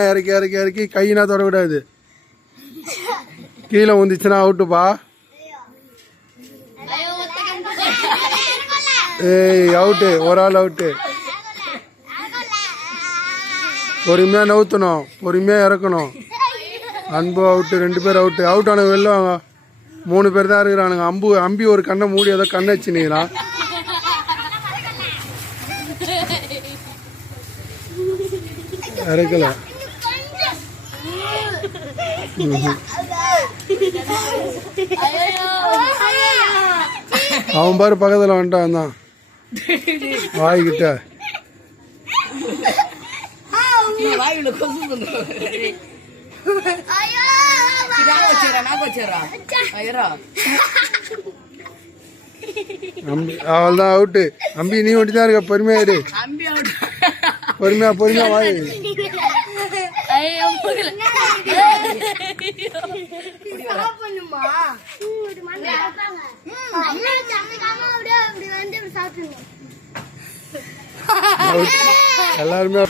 இறக்கி இறக்கி இறக்கி கையினா தொடக்கூடாது. கீழே வந்துச்சுன்னா அவுட்டுப்பா. ஏய் அவுட்டு, ஒரு ஆள் அவுட்டு. பொறுமையாக நவுத்தணும், பொறுமையாக இறக்கணும். அன்பு அவுட்டு, 2 பேர் அவுட்டு. அவுட் ஆனவங்க வெளில வாங்க. 3 பேர் தான் இருக்கிறானுங்க. அம்பி ஒரு கண்ணை மூடி ஏதோ கண்ணை வச்சுனீங்களா? இறக்கல. அவன் பாரு பக்கத்தில் வந்துட்டான் தான் வாய்கிட்ட. அவள் தான் அவுட்டு. அம்பி நீ ஒட்டி தான் இருக்க. பொறுமையா இரு, பொறுமையா பொறுமையா வாய். எல்லாருமே